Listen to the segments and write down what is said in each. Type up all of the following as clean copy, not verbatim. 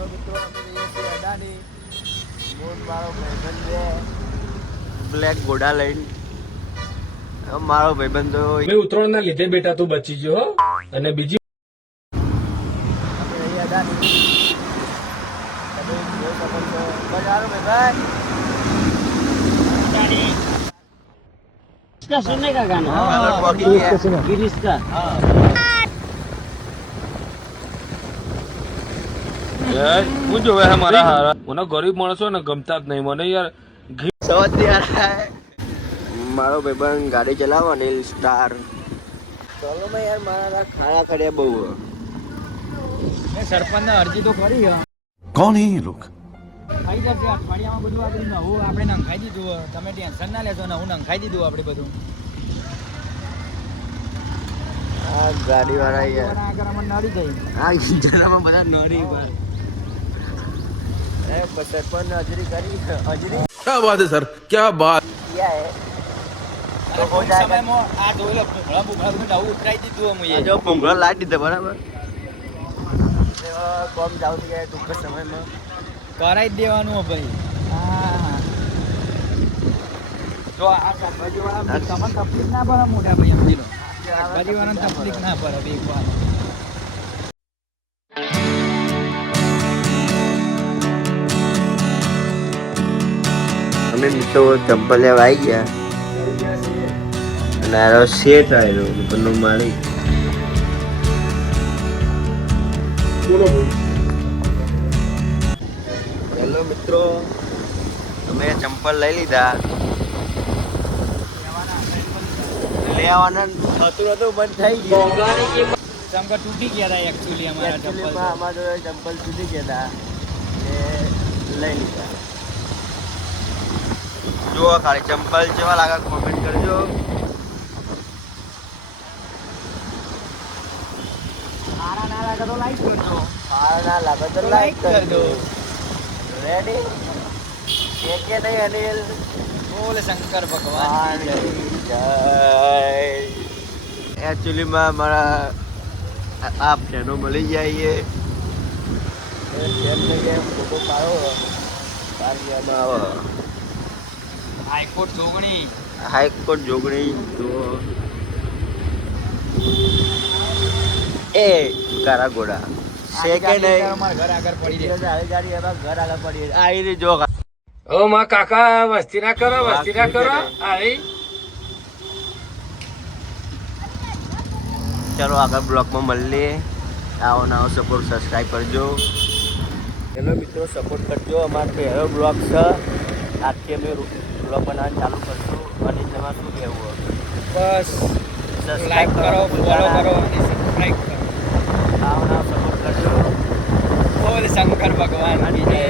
Hello મિત્રો, અમે જઈએ છીએ અડાની. મોન મારો ભાઈબંધ છે બ્લેક ઘોડા લઈને. મારો ભાઈબંધ તો ઉત્તરાયણ ના લીધે બેટા તું બચી ગયો અને બીજી અમે રહીએ અડાની. તમે જોઈ શકો છો. બજારો ભાઈ इसका सुनने का गाना गिरीश का હું જોવે હે મારા હારા મને ગરીબ માણસો ને ગમતા જ નહીં મને યાર મારો ભાઈબંધ ગાડી ચલાવો અનિલ સ્ટાર. ચલો મેં યાર મારા ખાડા ખડ્યા બહુ. સરપંચ ને અરજી તો કરી कौन है ये लोग? થઈ જશે અઠવાડિયામાં બધું આપણે નવું આપણે નંખાઈ દીધું. તમે ટેન્શન ના લેશો નવું નંખાઈ દીધું આપણે બધું. આ ગાડી વાળા યાર આગળ અમને નડી જાય. આ ઇન્જનમાં બધા નડી પર સરપંચ હાજરી કરી હાજરી क्या बात है सर, क्या बात. किया है તો કોઈ સમયમાં આ જોઈ ભૂખડા ભૂખડા બધું નવું ઉતરાઈ દીધું અમે જો ભૂંગળો લાવી દીધો બરાબર. કોમ જાવ ગયા ટૂંક સમયમાં કરાઈ જ દેવાનું હો ભાઈ. હા જો આ શાકભાજી વાળા તમને તકલીફ ના પડે મોટા ભાઈ સમજી લો. શાકભાજી વાળાને તકલીફ ના પડે એક વાર. અમે મિત્રો ચંપલ લેવા આવી ગયા અને આરો શેઠ આવેલો દુકાનનો માલિક. હેલો મિત્રો, અમે ચંપલ લઈ લીધા. લેવાના હતું નતું બંધ થઈ ગયું. ચમકા તૂટી ગયા હતા એકચ્યુઅલી અમારા ચપ્પલ. અમારા જોડે ચંપલ તૂટી ગયા હતા એ લઈ લીધા. જુઓ ખાલી ચંપલ કેવા લાગે કોમેન્ટ કરજો. સારા ના લાગે તો લાઈક કરજો. સારા ના લાગે તો લાઈક કરજો. રેડી કે નહીં અનિલ? બોલ શંકર ભગવાન કી જય. એકચ્યુઅલીમાં મારા આ ફ્રેન્ડો મળી જાય ફોટો પાડો પાડવામાં આવો. હાઈકોર્ટ જોગણી હાઈકોર્ટ જોગણી તો એ કારા ઘોડા છે કે નહીં? અમારા ઘર આગળ પડી રહે. ગાડી એમાં ઘર આગળ પડી આવી રહી જો. ઓ માં કાકા વસ્તી ના કરો આવી ચલો આગળ બ્લોગમાં મળીએ. આવો નવો સપોર્ટ સબસ્ક્રાઈબ કરજો. હેલો મિત્રો, સપોર્ટ કરજો. અમારો પહેલો બ્લોગ છે. આજથી અમે બ્લોગ બનાવવાનું ચાલુ કરશું. અને તમારે શું કહેવું? બસ લાઈક કરો, ફોલો કરો અને સબસ્ક્રાઇબ કરો. આવો નવો સપોર્ટ કરજો. બોલ શંકર ભગવાન કી જય.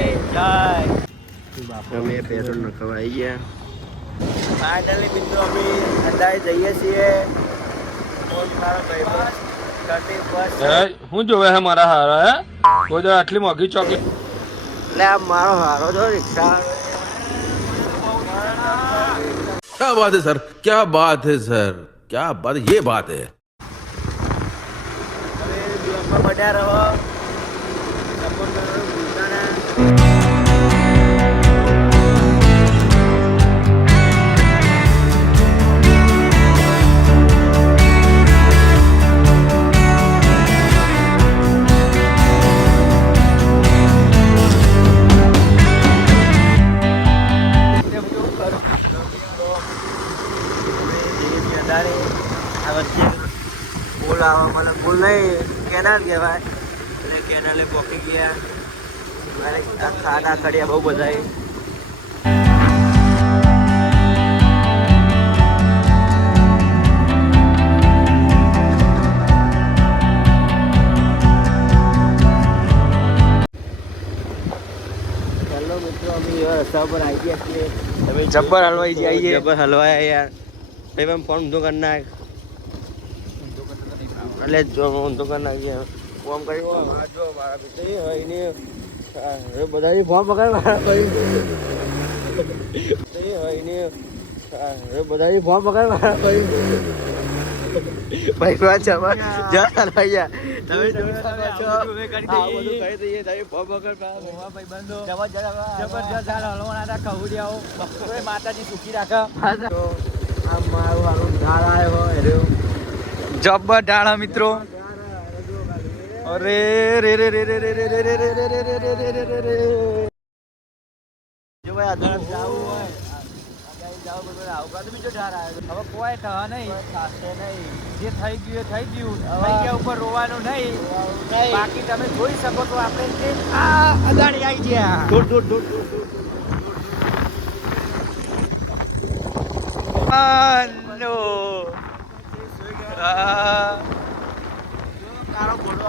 અમે પેટ્રોલ નખાવા આવી ગયા. ફાઇનલી મિત્રો અમે અંદાજે જઈએ છીએ. હું જોવે હે મારા હારા હે કોઈ તો આટલી મોંઘી ચોકલેટ એટલે આ મારો હારો જો રિક્ષા. क्या बात है सर, क्या बात है सर, क्या बात, ये बात है. હવે બ્લોગમાં બન્યા રહો. સપોર્ટ કરવાનું ભૂલતા ના. બોલ આવા મને બોલ નહીં કેનાલ કહેવાય એટલે કેનાલે પોકી ગયા. મારે આ ખાડા ખડ્યા બહુ બધા. હેલો મિત્રો, અમે રસ્તા ઉપર આવી ગયા છીએ. તમે જબ્બર હલવાઈ જઈએ. જબ્બર હલવાયા યાર. ભાઈ ફોન ઊંધો કરી નાખ. એટલે જો ઊંધો કરી નાખીએ ફોન કરી જો મારા ભીતરી હોય ને બધાની ફોન પકડ હોય ને બધાની ફોન પકડ ભાઈ વાત છે જા હલવાઈ જા તમે જોઈ શકો છો. આવું બધું કરી દઈએ. આવું બધું કરી દઈએ. તમે પગ વગર ઓવા ભાઈબંધો. જબરજસ્ત. જબરજસ્ત આ હલવાના હતા કવડિયાઓ. તોય માતાજી સુખી રાખે. તો આ મારું હારું ધાર આવ્યો હોય રહ્યો. જબ્બર ઢાળા મિત્રો. અરે રે રે રે રે રે રે રે રે રે રે રે રે રે રે રે રે. જો ભાઈ આગળ જાવું હોય આગળ જાવ બરોબર આવું કાં તો બીજો ધાર આવ્યો. હવે કોઈ થા નહીં. થશે નહીં. જે થઈ ગયું એ થઈ ગયું. થઈ ગયા ઉપર રોવાનું નહીં. નહીં. બાકી તમે જોઈ શકો છો આપણે જે આ અદાણી આવી ગયા. દૂર દૂર દૂર દૂર દૂર. નો કારો ઘોડો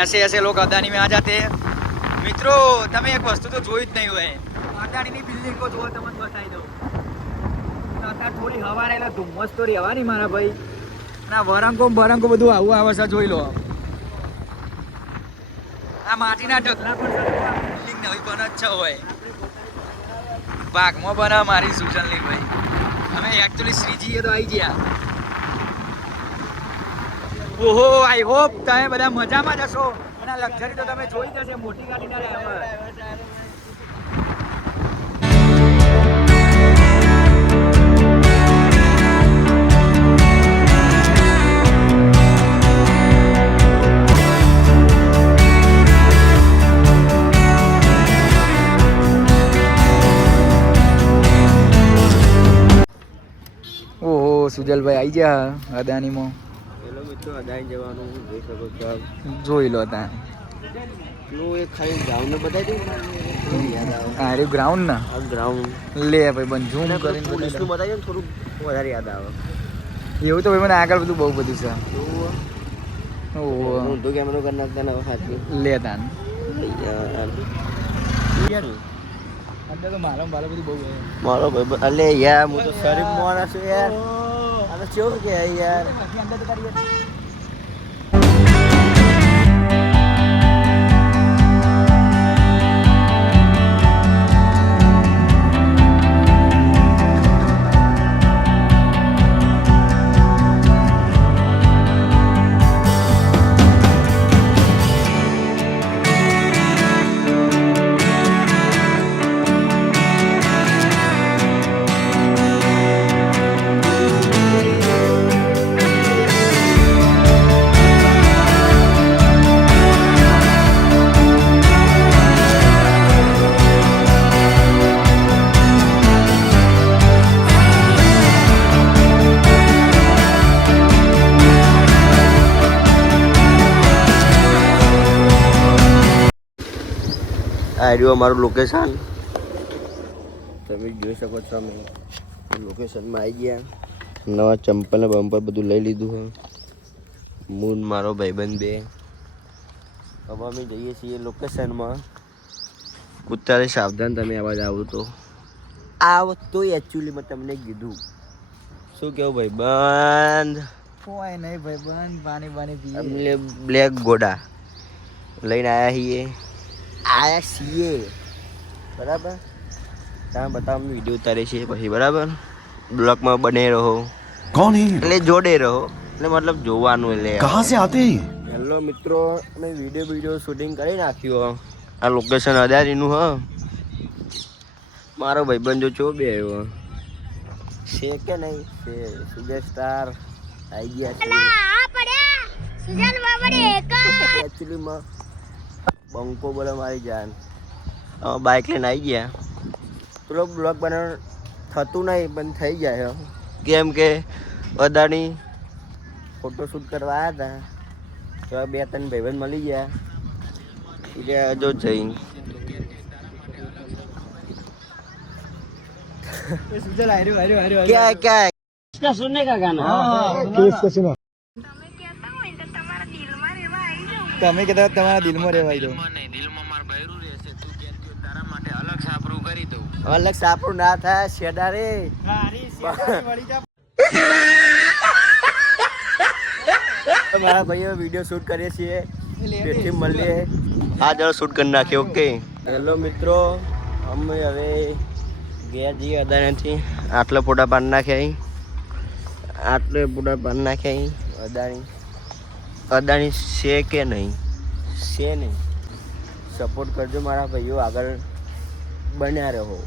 ऐसे ऐसे लोग अदानी में आ जाते हैं મિત્રો. તમે એક વસ્તુ તો જોઈ જ નહીં હોય. અદાણીની બિલ્ડિંગ કો જોવો તમને બતાવી દઉં. અત્યારે થોડી હવા રહેલા ધુમ્મસ તો રહેવાની મારા ભાઈ. ના વરંગો બરંગો બધું આવું આવે છે જોઈ લો. આ માટીના ઢગલા પર બિલ્ડિંગ નવી બને જ છે હોય. ભાગમાં બને મારી સુજનલી ભાઈ. અમે એકચ્યુઅલી શ્રીજીએ તો આવી ગયા. ઓહો આઈ હોપ તમે બધા મજામાં જ હશો. અને આ લક્ઝરી તો તમે જોઈ જ હશે મોટી ગાડીના ડ્રાઈવર. ઓહો સુજલભાઈ આવી ગયા અદાનીમાં. પેલો મિત્રો અદાણી જવાનું જોઈ શકો છો. જોઈ લો ત્યાં પેલું એ ખાલી ગ્રાઉન્ડ બતાવી દઉં યાદ આવે. આ રહ્યું ગ્રાઉન્ડ ના. આ ગ્રાઉન્ડ લે ભાઈ બંધ ઝૂમ કરીને પોલીસનું બતાવી બતાવી દઉં થોડુંક વધારે યાદ આવે. દઉં. એવું તો ભાઈ મને આગળ બધું બહુ બધું છે. ઓહો ઊંધો કેમેરો કરી નાખતા ને હાથથી લે તાન યાર. અંદર તો મારો બાલો બધું બહુ હોય. મારો ભાઈ અલે યાર હું તો શરીફ માણસ છું યાર. આને કેવું કે યાર. બાકી અંદર તો તારી આ રહ્યું અમારું લોકેશન. તમે જોઈ શકો છો અમે લોકેશનમાં આવી ગયા. નવા ચંપલ ને બમ્પર બધું લઈ લીધું છે. મૂન મારો ભાઈબંધ બે. હવે અમે જઈએ છીએ લોકેશનમાં. કૂતરાથી સાવધાન તમે અવાજ આવું તો આવતો એકચ્યુઅલીમાં તમને કીધું. શું કેવું ભાઈબંધ? કોઈ નહીં ભાઈ બંધ પાણી પાણી પીએ. અમને બ્લેક ઘોડા લઈને આવ્યા છીએ બરાબર. તમે બતાવો અમે વિડીયો ઉતારીએ છીએ પછી બરાબર. બ્લોગમાં બને રહો. कौन है એટલે જોડે રહો. એટલે મતલબ જોવાનું એટલે कहाँ से आते हैं હેલો મિત્રો અમે વિડીયો શૂટિંગ કરી નાખ્યું. આ લોકેશન અદારીનું હ. મારો ભાઈબંધ જો ચો બે આવ્યો છે કે નહીં છે. સુજય સ્ટાર આવી ગયા છે એકચ્યુઅલીમાં. બંકો બોલે મારી જાન. બાઇક લઈને આવી ગયા. પેલો બ્લોગ બનાવવાનું થતું નહીં બંધ થઈ જાય. કેમ કે અદાણી ફોટોશૂટ કરવા આવ્યા હતા તો બે ત્રણ ભાઈબંધ મળી ગયા એટલે જો જઈ સુજલ હાર્યો હાર્યો હાર્યો ક્યાં ક્યાં इसका सुनने का गाना તમે કહેતા તમારા દિલમાં રહેવાય દો. અલગ સાપડું ના થાય શેડા રે. મારા ભાઈઓ વિડીયો શૂટ કરીએ છીએ. તેથી મળીએ. હા ચાલો શૂટ કરી નાખીએ. ઓકે હેલો મિત્રો અમે હવે ગયા જઈએ અદાણીથી આટલા ફોટા પાડી નાખ્યા આટલે ફોટા પાડી નાખ્યા અદાણી છે કે નહીં છે નહીં. સપોર્ટ કરજો મારા ભાઈઓ, આગળ બન્યા રહો.